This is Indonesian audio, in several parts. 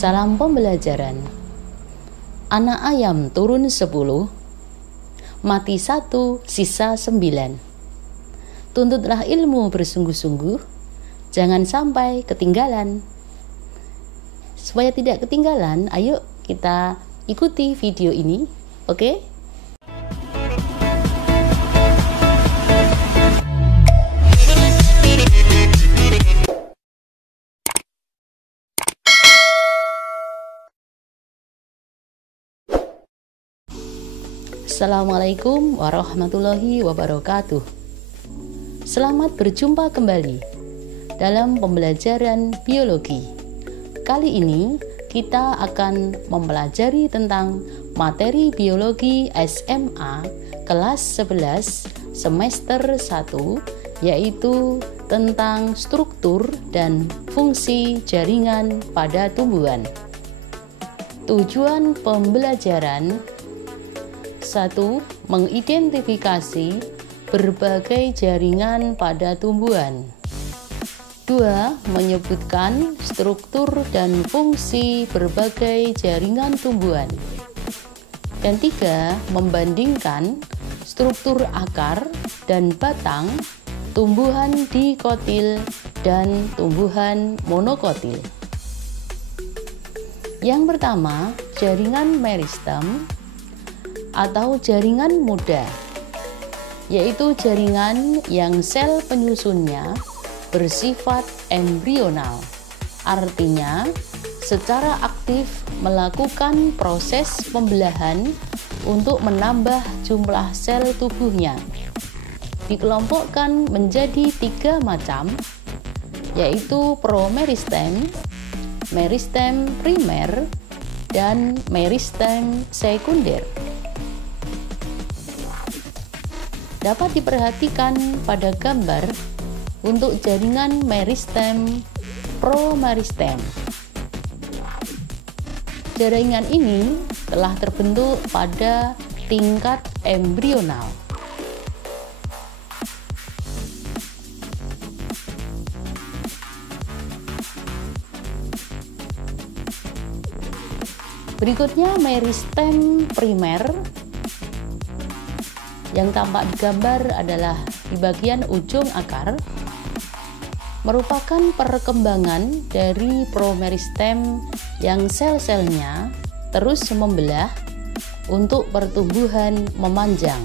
Salam pembelajaran. Anak ayam turun 10, mati 1, sisa 9. Tuntutlah ilmu bersungguh-sungguh, jangan sampai ketinggalan. Supaya tidak ketinggalan, ayo kita ikuti video ini, oke? Assalamualaikum warahmatullahi wabarakatuh. Selamat berjumpa kembali dalam pembelajaran biologi. Kali ini kita akan mempelajari tentang materi biologi SMA kelas 11 semester 1, yaitu tentang struktur dan fungsi jaringan pada tumbuhan. Tujuan pembelajaran: 1. Mengidentifikasi berbagai jaringan pada tumbuhan. 2. Menyebutkan struktur dan fungsi berbagai jaringan tumbuhan. Dan 3. Membandingkan struktur akar dan batang tumbuhan dikotil dan tumbuhan monokotil. Yang pertama, jaringan meristem atau jaringan muda, yaitu jaringan yang sel penyusunnya bersifat embrional, artinya secara aktif melakukan proses pembelahan untuk menambah jumlah sel tubuhnya. Dikelompokkan menjadi 3 macam, yaitu promeristem, meristem primer, dan meristem sekunder. Dapat diperhatikan pada gambar untuk jaringan meristem promeristem. Jaringan ini telah terbentuk pada tingkat embrional. Berikutnya meristem primer. Yang tampak di gambar adalah di bagian ujung akar, merupakan perkembangan dari promeristem yang sel-selnya terus membelah untuk pertumbuhan memanjang.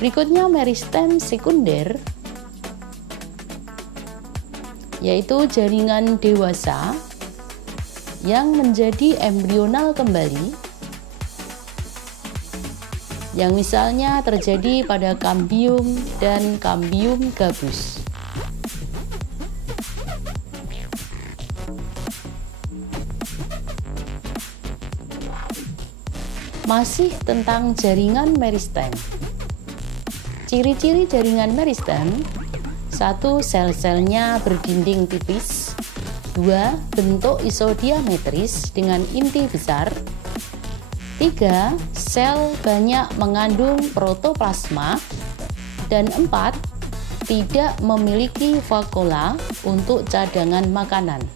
Berikutnya meristem sekunder, yaitu jaringan dewasa yang menjadi embrional kembali, yang misalnya terjadi pada kambium dan kambium gabus. Masih tentang jaringan meristem. Ciri-ciri jaringan meristem: 1. Sel-selnya berdinding tipis. 2. Bentuk isodiametris dengan inti besar. 3. Sel banyak mengandung protoplasma. Dan 4. Tidak memiliki vakuola untuk cadangan makanan.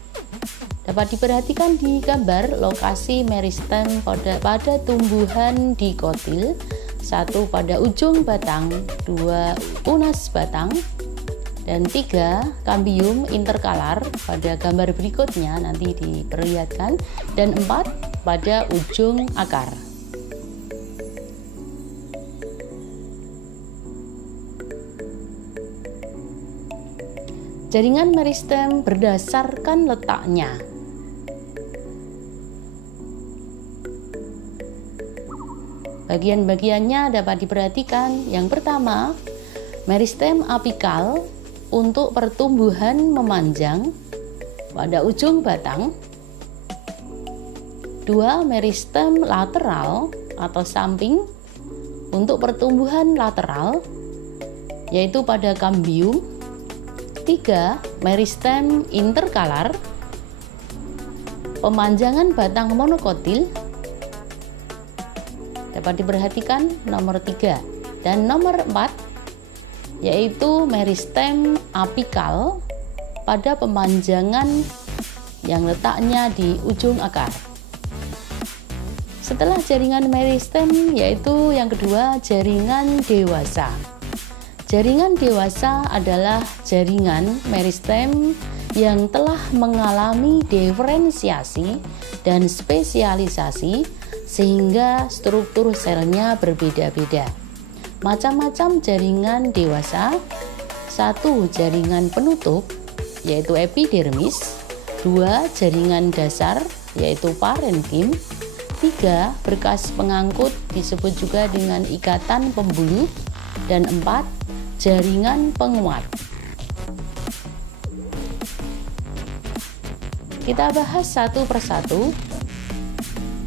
Dapat diperhatikan di gambar lokasi meristem pada tumbuhan dikotil: 1 pada ujung batang, 2 tunas batang, dan 3 kambium interkalar pada gambar berikutnya nanti diperlihatkan, dan 4 pada ujung akar. Jaringan meristem berdasarkan letaknya. Bagian-bagiannya dapat diperhatikan. Yang pertama, meristem apikal untuk pertumbuhan memanjang pada ujung batang. 2. Meristem lateral atau samping untuk pertumbuhan lateral, yaitu pada kambium. 3. Meristem interkalar, pemanjangan batang monokotil. dapat diperhatikan nomor 3 dan nomor 4, yaitu meristem apikal pada pemanjangan yang letaknya di ujung akar. Setelah jaringan meristem, yaitu yang kedua, jaringan dewasa. Jaringan dewasa adalah jaringan meristem yang telah mengalami diferensiasi dan spesialisasi sehingga struktur selnya berbeda-beda. Macam-macam jaringan dewasa: 1. Jaringan penutup, yaitu epidermis; 2. Jaringan dasar, yaitu parenkim; 3. Berkas pengangkut, disebut juga dengan ikatan pembuluh; dan 4. Jaringan penguat. Kita bahas satu persatu.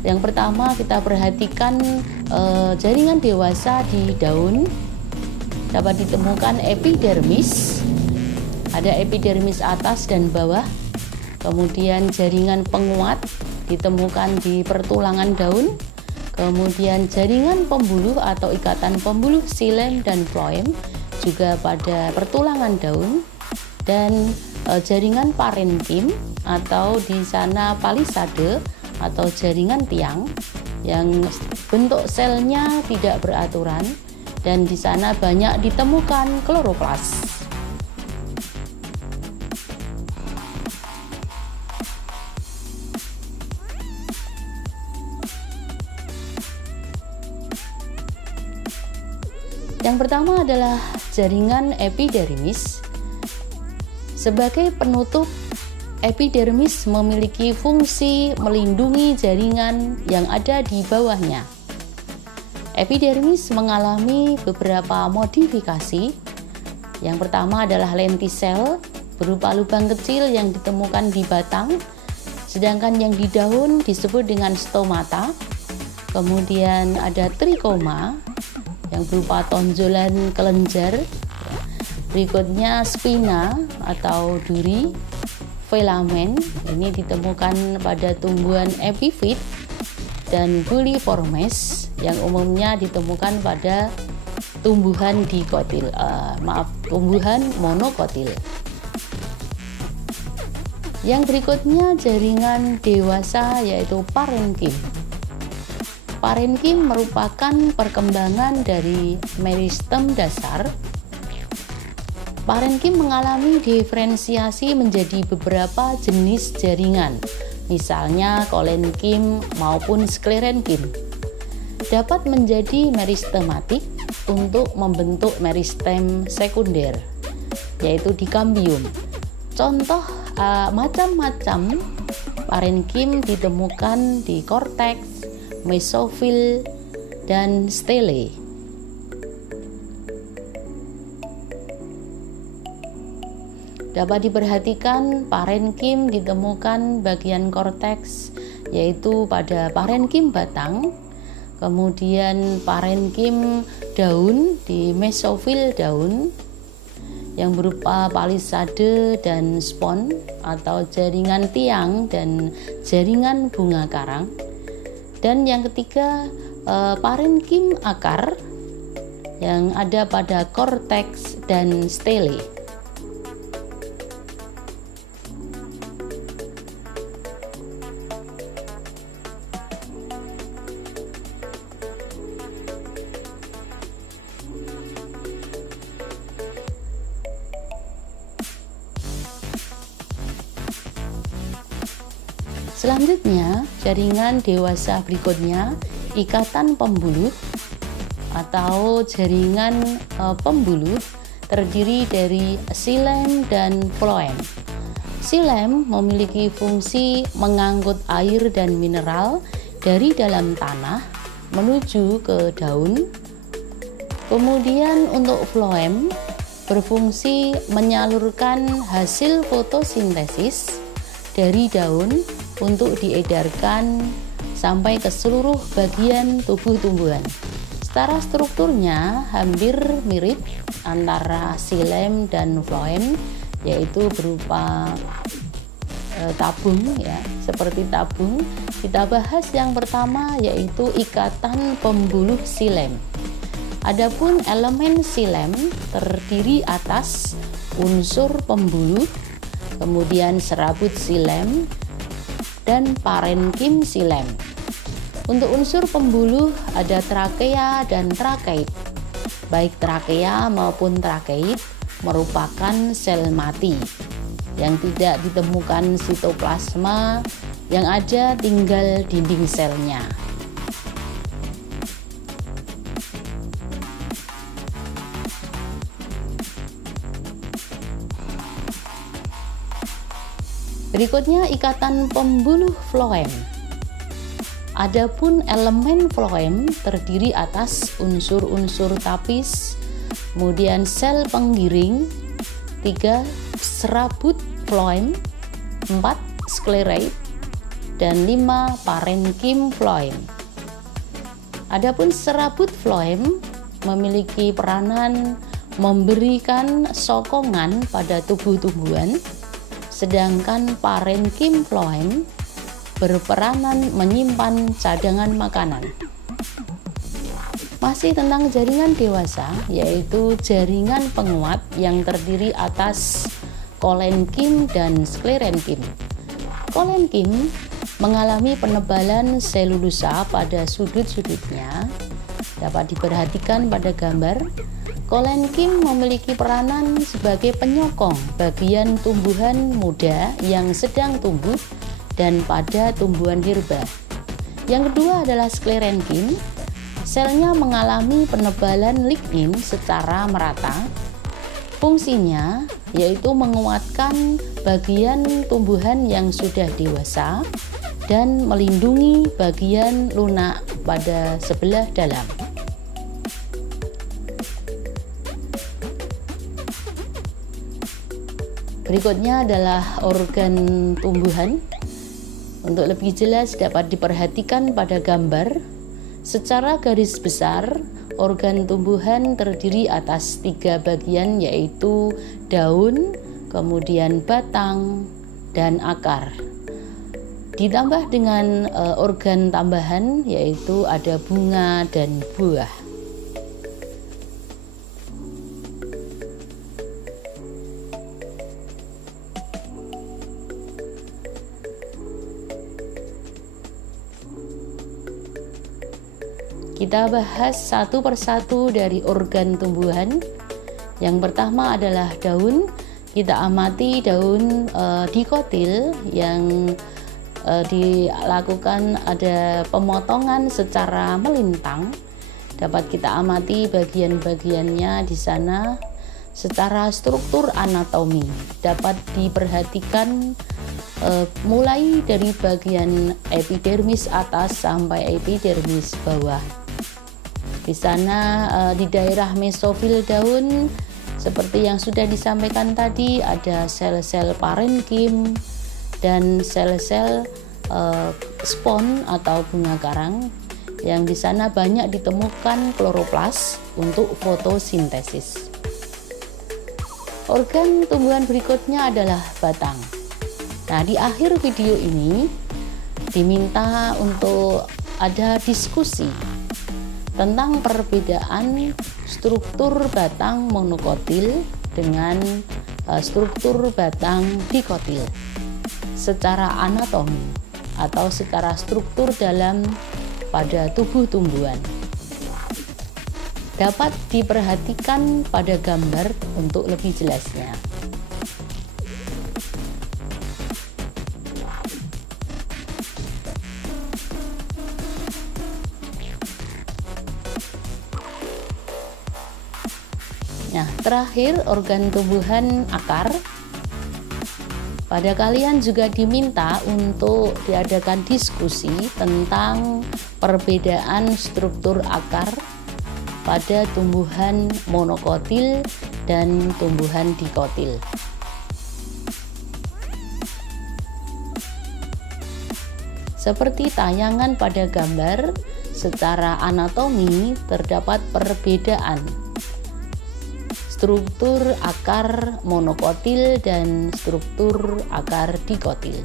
Yang pertama, kita perhatikan jaringan dewasa di daun. Dapat ditemukan epidermis, ada epidermis atas dan bawah. Kemudian jaringan penguat ditemukan di pertulangan daun. Kemudian jaringan pembuluh atau ikatan pembuluh xilem dan phloem juga pada pertulangan daun. Dan jaringan parenkim atau di sana palisade atau jaringan tiang yang bentuk selnya tidak beraturan, dan di sana banyak ditemukan kloroplas. Yang pertama adalah jaringan epidermis. Sebagai penutup, epidermis memiliki fungsi melindungi jaringan yang ada di bawahnya. Epidermis mengalami beberapa modifikasi. Yang pertama adalah lentisel, berupa lubang kecil yang ditemukan di batang, sedangkan yang di daun disebut dengan stomata. Kemudian ada trikoma yang berupa tonjolan kelenjar. Berikutnya spina atau duri. Filamen ini ditemukan pada tumbuhan epifit, dan buliformes yang umumnya ditemukan pada tumbuhan dikotil, tumbuhan monokotil. Yang berikutnya jaringan dewasa, yaitu parenkim. Parenkim merupakan perkembangan dari meristem dasar. Parenkim mengalami diferensiasi menjadi beberapa jenis jaringan, misalnya kolenkim maupun sklerenkim. Dapat menjadi meristematik untuk membentuk meristem sekunder, yaitu dikambium. Contoh macam-macam parenkim ditemukan di korteks, mesofil, dan stele. Dapat diperhatikan parenkim ditemukan bagian korteks, yaitu pada parenkim batang, kemudian parenkim daun di mesofil daun yang berupa palisade dan spon atau jaringan tiang dan jaringan bunga karang. Dan yang ketiga, parenkim akar yang ada pada korteks dan stele. Selanjutnya, jaringan dewasa berikutnya, ikatan pembuluh atau jaringan pembuluh terdiri dari xilem dan phloem. Xilem memiliki fungsi mengangkut air dan mineral dari dalam tanah menuju ke daun. Kemudian untuk phloem berfungsi menyalurkan hasil fotosintesis dari daun untuk diedarkan sampai ke seluruh bagian tubuh tumbuhan. Secara strukturnya hampir mirip antara xilem dan phloem, yaitu berupa tabung ya, seperti tabung. Kita bahas yang pertama yaitu ikatan pembuluh xilem. Adapun elemen xilem terdiri atas unsur pembuluh, kemudian serabut xilem dan parenkim xilem. Untuk unsur pembuluh ada trakea dan trakeit. Baik trakea maupun trakeit merupakan sel mati yang tidak ditemukan sitoplasma, yang ada tinggal dinding selnya. Berikutnya ikatan pembuluh floem. Adapun elemen floem terdiri atas unsur-unsur tapis, kemudian sel penggiring, 3 serabut floem, 4 sklerate, dan 5 parenkim floem. Adapun serabut floem memiliki peranan memberikan sokongan pada tubuh tumbuhan, sedangkan parenkim floem berperanan menyimpan cadangan makanan. Masih tentang jaringan dewasa, yaitu jaringan penguat yang terdiri atas kolenkim dan sklerenkim. Kolenkim mengalami penebalan selulosa pada sudut-sudutnya. Dapat diperhatikan pada gambar. Kolenkim memiliki peranan sebagai penyokong bagian tumbuhan muda yang sedang tumbuh dan pada tumbuhan herba. Yang kedua adalah sklerenkim. Selnya mengalami penebalan lignin secara merata. Fungsinya yaitu menguatkan bagian tumbuhan yang sudah dewasa dan melindungi bagian lunak pada sebelah dalam. Berikutnya adalah organ tumbuhan. Untuk lebih jelas dapat diperhatikan pada gambar. Secara garis besar, organ tumbuhan terdiri atas 3 bagian, yaitu daun, kemudian batang, dan akar. Ditambah dengan organ tambahan, yaitu ada bunga dan buah. Kita bahas satu persatu dari organ tumbuhan. Yang pertama adalah daun. Kita amati daun dikotil yang dilakukan ada pemotongan secara melintang. Dapat kita amati bagian-bagiannya di sana. Secara struktur anatomi dapat diperhatikan mulai dari bagian epidermis atas sampai epidermis bawah. Di sana di daerah mesofil daun, seperti yang sudah disampaikan tadi, ada sel-sel parenkim dan sel-sel spon atau bunga karang, yang di sana banyak ditemukan kloroplas untuk fotosintesis. Organ tumbuhan berikutnya adalah batang. Nah, di akhir video ini diminta untuk ada diskusi tentang perbedaan struktur batang monokotil dengan struktur batang dikotil secara anatomi atau secara struktur dalam pada tubuh tumbuhan. Dapat diperhatikan pada gambar untuk lebih jelasnya. Nah, terakhir organ tumbuhan akar. Pada kalian juga diminta untuk diadakan diskusi tentang perbedaan struktur akar pada tumbuhan monokotil dan tumbuhan dikotil. Seperti tayangan pada gambar, secara anatomi terdapat perbedaan struktur akar monokotil dan struktur akar dikotil.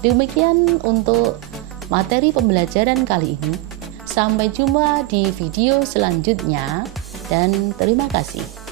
Demikian untuk materi pembelajaran kali ini. Sampai jumpa di video selanjutnya dan terima kasih.